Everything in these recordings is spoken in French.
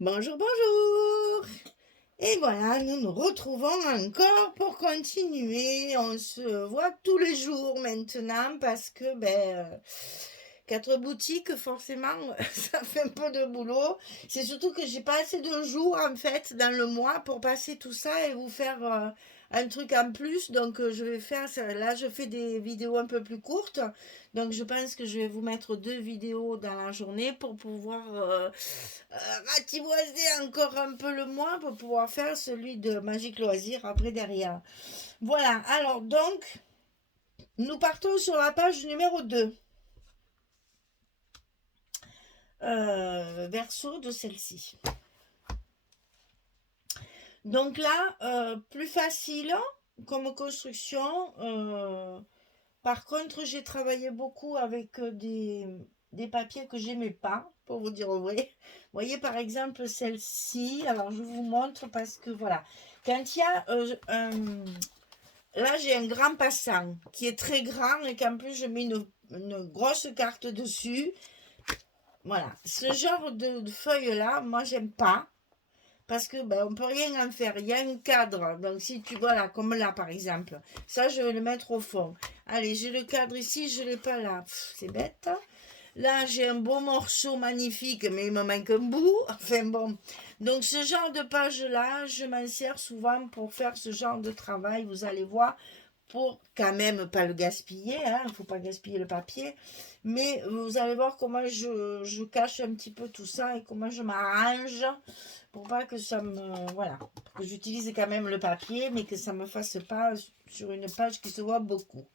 Bonjour, bonjour. Et voilà, nous nous retrouvons encore pour continuer. On se voit tous les jours maintenant parce que, quatre boutiques, forcément, ça fait un peu de boulot. C'est surtout que j'ai pas assez de jours, en fait, dans le mois pour passer tout ça et vous faire un truc en plus. Donc, je vais faire ça. Là, je fais des vidéos un peu plus courtes. Donc, je pense que je vais vous mettre 2 vidéos dans la journée pour pouvoir ratiboiser encore un peu le mois pour pouvoir faire celui de Magique Loisir après derrière. Voilà, alors donc, nous partons sur la page numéro 2, verso de celle-ci. Donc là, plus facile comme construction. Par contre, j'ai travaillé beaucoup avec des papiers que j'aimais pas, pour vous dire au vrai. Vous voyez par exemple celle-ci, alors je vous montre parce que voilà, quand il y a là j'ai un grand passant qui est très grand et qu'en plus je mets une grosse carte dessus. Voilà, ce genre de feuilles là, moi j'aime pas. Parce que on peut rien en faire. Il y a un cadre. Donc si tu vois là, comme là par exemple. Ça, je vais le mettre au fond. Allez, j'ai le cadre ici, je ne l'ai pas là. C'est bête. Là, j'ai un beau morceau magnifique, mais il me manque un bout. Enfin bon. Donc ce genre de page-là, je m'en sers souvent pour faire ce genre de travail. Vous allez voir, pour quand même pas le gaspiller, hein, il ne faut pas gaspiller le papier, mais vous allez voir comment je cache un petit peu tout ça et comment je m'arrange pour pas que ça me... Voilà, que j'utilise quand même le papier, mais que ça me fasse pas sur une page qui se voit beaucoup.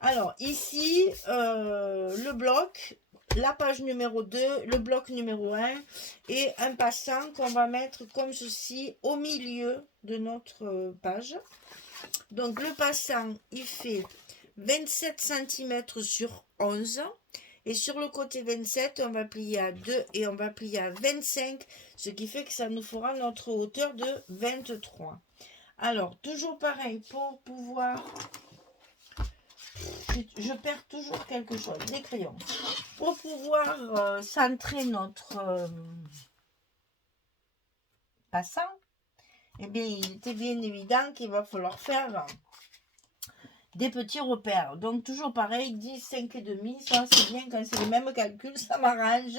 Alors ici, le bloc, la page numéro 2, le bloc numéro 1 et un passant qu'on va mettre comme ceci au milieu de notre page. Donc le passant, il fait 27 cm sur 11. Et sur le côté 27, on va plier à 2 et on va plier à 25. Ce qui fait que ça nous fera notre hauteur de 23. Alors, toujours pareil, pour pouvoir... Je perds toujours quelque chose, des crayons. Pour pouvoir centrer notre passant, eh bien, il était bien évident qu'il va falloir faire des petits repères. Donc toujours pareil, 10, 5 et demi, ça c'est bien quand c'est les mêmes calculs, ça m'arrange.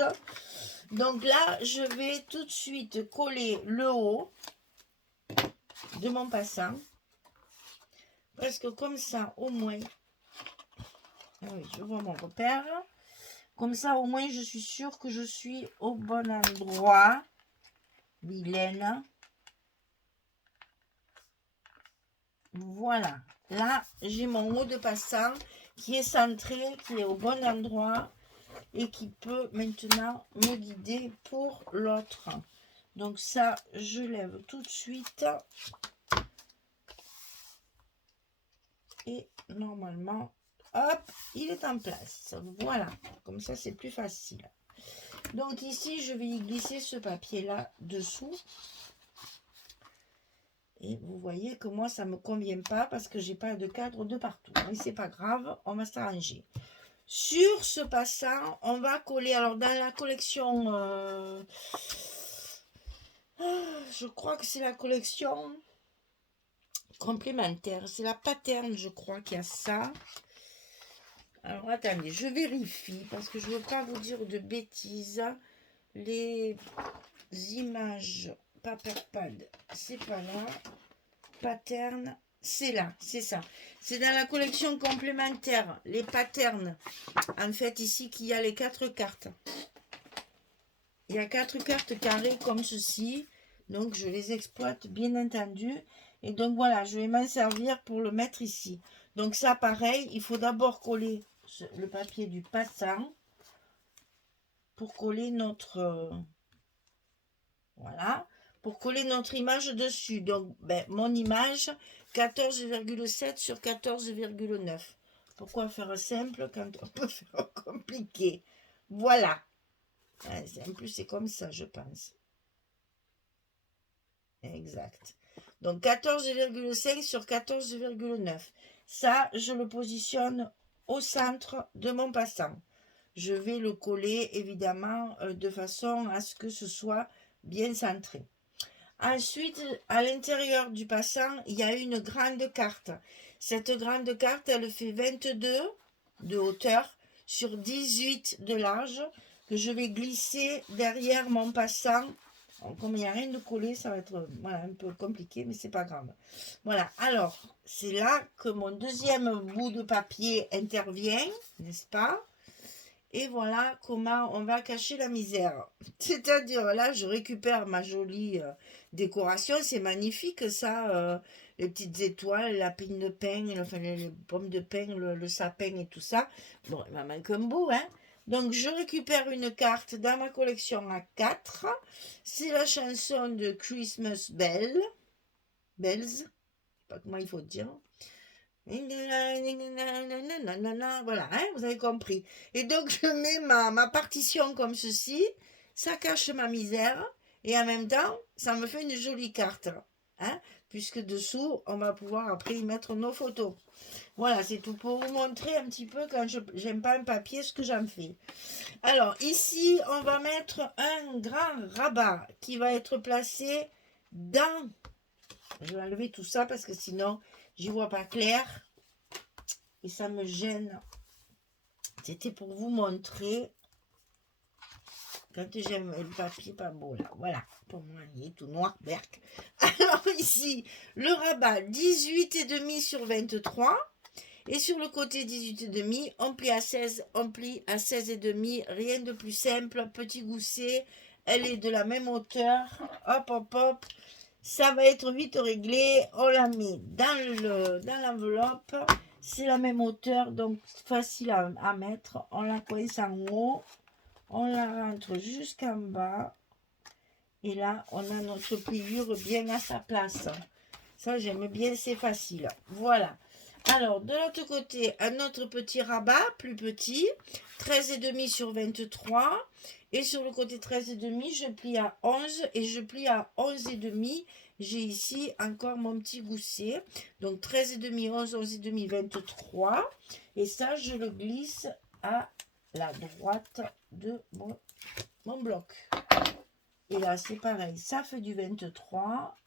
Donc là, je vais tout de suite coller le haut de mon passant. Parce que comme ça, au moins, oui, je vois mon repère. Comme ça, au moins, je suis sûre que je suis au bon endroit. Vilaine. Voilà. Là, j'ai mon haut de passant qui est centré, qui est au bon endroit et qui peut maintenant me guider pour l'autre. Donc ça, je lève tout de suite. Et normalement, hop, il est en place. Voilà, comme ça c'est plus facile. Donc ici, je vais y glisser ce papier-là dessous. Et vous voyez que moi, ça ne me convient pas parce que j'ai pas de cadre de partout. Mais c'est pas grave, on va s'arranger. Sur ce passant, on va coller, alors dans la collection, je crois que c'est la collection complémentaire, c'est la Pattern, je crois qu'il y a ça. Alors attendez, je vérifie parce que je ne veux pas vous dire de bêtises. Les images Paperpad, c'est pas là. Pattern, c'est là, c'est ça. C'est dans la collection complémentaire, les patterns. En fait, ici, qu'il y a les 4 cartes. Il y a 4 cartes carrées comme ceci. Donc, je les exploite bien entendu. Et donc, voilà, je vais m'en servir pour le mettre ici. Donc, ça, pareil, il faut d'abord coller le papier du passant pour coller notre... voilà. Pour coller notre image dessus. Donc, mon image, 14,7 sur 14,9. Pourquoi faire simple quand on peut faire compliqué? Voilà. En plus, c'est comme ça, je pense. Exact. Donc 14,5 sur 14,9. Ça, je le positionne au centre de mon passant. Je vais le coller évidemment de façon à ce que ce soit bien centré. Ensuite, à l'intérieur du passant, il y a une grande carte. Cette grande carte, elle fait 22 de hauteur sur 18 de large que je vais glisser derrière mon passant. Comme il n'y a rien de collé, ça va être voilà, un peu compliqué, mais c'est pas grave. Voilà, alors, c'est là que mon deuxième bout de papier intervient, n'est-ce pas? Et voilà comment on va cacher la misère. C'est-à-dire, là, je récupère ma jolie décoration. C'est magnifique, ça. Les petites étoiles, la pine de pain, enfin, les pommes de pain, le sapin et tout ça. Bon, il m'en manque un bout, hein. Donc, je récupère une carte dans ma collection à 4. C'est la chanson de Christmas Bells. Je sais pas comment il faut dire. Voilà, hein, vous avez compris. Et donc, je mets ma partition comme ceci. Ça cache ma misère. Et en même temps, ça me fait une jolie carte. Hein, puisque dessous, on va pouvoir après y mettre nos photos. Voilà, c'est tout pour vous montrer un petit peu quand j'aime pas un papier ce que j'en fais. Alors, ici, on va mettre un grand rabat qui va être placé dans... Je vais enlever tout ça parce que sinon, j'y vois pas clair. Et ça me gêne. C'était pour vous montrer quand j'aime le papier pas beau là. Voilà, pour moi il est tout noir, berk. Alors ici, le rabat 18,5 sur 23. Et sur le côté 18,5, on plie à 16, on plie à 16,5. Rien de plus simple, petit gousset. Elle est de la même hauteur. Hop, hop, hop. Ça va être vite réglé. On la met dans l'enveloppe. C'est la même hauteur, donc facile à mettre. On la coince en haut. On la rentre jusqu'en bas. Et là, on a notre pliure bien à sa place. Ça, j'aime bien, c'est facile. Voilà. Alors, de l'autre côté, un autre petit rabat, plus petit. 13,5 sur 23. Et sur le côté 13,5, je plie à 11 et je plie à 11,5. J'ai ici encore mon petit gousset. Donc 13,5, 11, 11,5, 23. Et ça, je le glisse à la droite de mon bloc. Et là, c'est pareil. Ça fait du 23.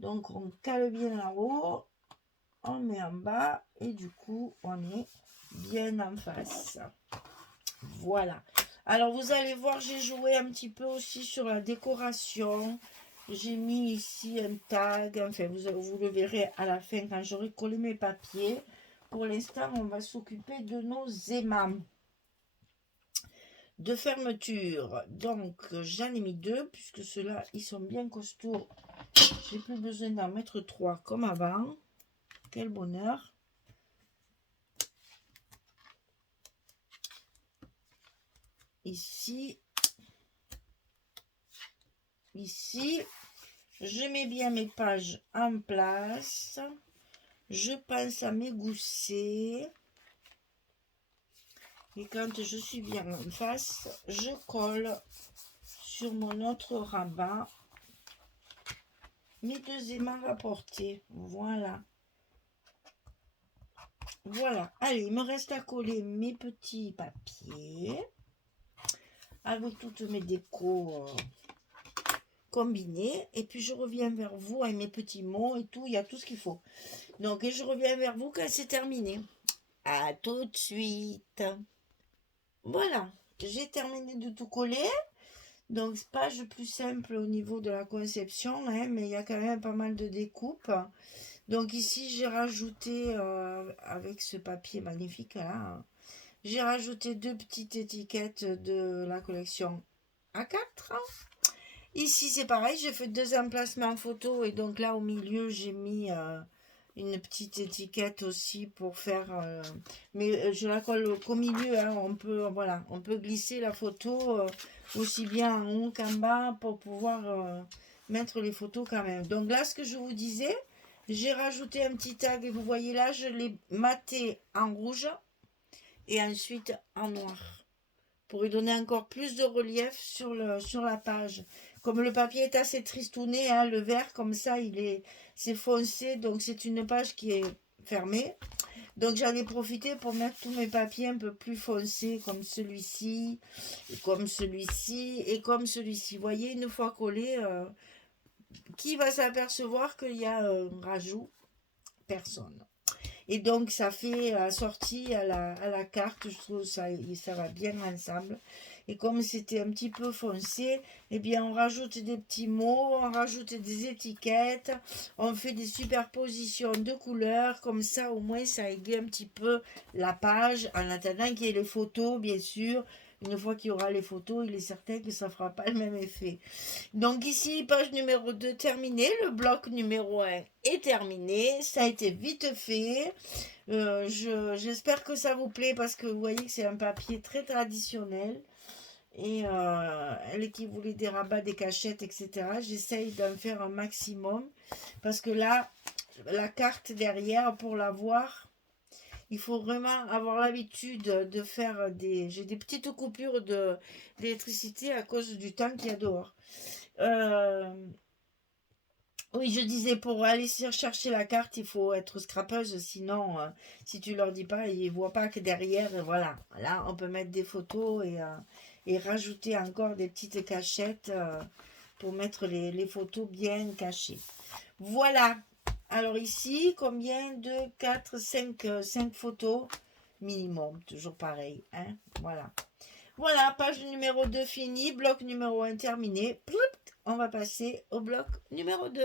Donc, on cale bien là-haut. On met en bas. Et du coup, on est bien en face. Voilà. Alors, vous allez voir, j'ai joué un petit peu aussi sur la décoration. J'ai mis ici un tag. Enfin, vous le verrez à la fin quand j'aurai collé mes papiers. Pour l'instant, on va s'occuper de nos aimants de fermeture. Donc, j'en ai mis 2, puisque ceux-là, ils sont bien costauds. J'ai plus besoin d'en mettre 3 comme avant. Quel bonheur. Ici, je mets bien mes pages en place. Je pense à mes goussets. Et quand je suis bien en face, je colle sur mon autre rabat mes 2 aimants rapportés. Voilà. Voilà. Allez, il me reste à coller mes petits papiers avec toutes mes décos combinées. Et puis, je reviens vers vous avec mes petits mots et tout. Il y a tout ce qu'il faut. Donc, et je reviens vers vous quand c'est terminé. À tout de suite. Voilà. J'ai terminé de tout coller. Donc, page plus simple au niveau de la conception, hein, mais il y a quand même pas mal de découpes. Donc ici, j'ai rajouté, avec ce papier magnifique là, j'ai rajouté 2 petites étiquettes de la collection A4. Ici, c'est pareil, j'ai fait 2 emplacements photo et donc là, au milieu, j'ai mis une petite étiquette aussi pour faire... mais je la colle qu'au milieu, hein, on peut glisser la photo aussi bien en haut qu'en bas pour pouvoir mettre les photos quand même. Donc là, ce que je vous disais, j'ai rajouté un petit tag et vous voyez là, je l'ai maté en rouge et ensuite en noir pour lui donner encore plus de relief sur la page. Comme le papier est assez tristouné, hein, le vert comme ça, c'est foncé, donc c'est une page qui est fermée. Donc j'en ai profité pour mettre tous mes papiers un peu plus foncés, comme celui-ci, et comme celui-ci, et comme celui-ci. Vous voyez, une fois collé, qui va s'apercevoir qu'il y a un rajout? Personne. Et donc ça fait assorti à la carte, je trouve ça va bien ensemble. Et comme c'était un petit peu foncé, eh bien on rajoute des petits mots, on rajoute des étiquettes, on fait des superpositions de couleurs, comme ça au moins ça égaye un petit peu la page, en attendant qu'il y ait les photos, bien sûr. Une fois qu'il y aura les photos, il est certain que ça ne fera pas le même effet. Donc ici, page numéro 2 terminée, le bloc numéro 1 est terminé, ça a été vite fait. J'espère que ça vous plaît parce que vous voyez que c'est un papier très traditionnel. Et elle qui voulait des rabats, des cachettes, etc. J'essaye d'en faire un maximum parce que là, la carte derrière, pour la voir, il faut vraiment avoir l'habitude de faire des... J'ai des petites coupures d'électricité à cause du temps qu'il y a dehors. Oui, je disais, pour aller chercher la carte, il faut être scrapeuse, sinon, si tu leur dis pas, ils voient pas que derrière, voilà. Là, on peut mettre des photos et rajouter encore des petites cachettes pour mettre les photos bien cachées. Voilà. Alors ici, combien? 2, 4, 5 photos minimum, toujours pareil, hein? Voilà. Voilà, page numéro 2 finie, bloc numéro 1 terminé. On va passer au bloc numéro 2.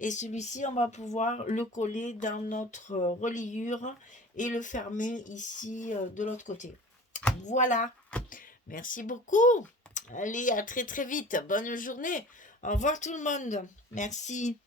Et celui-ci, on va pouvoir le coller dans notre reliure et le fermer ici de l'autre côté. Voilà. Merci beaucoup. Allez, à très très vite. Bonne journée. Au revoir tout le monde. Merci.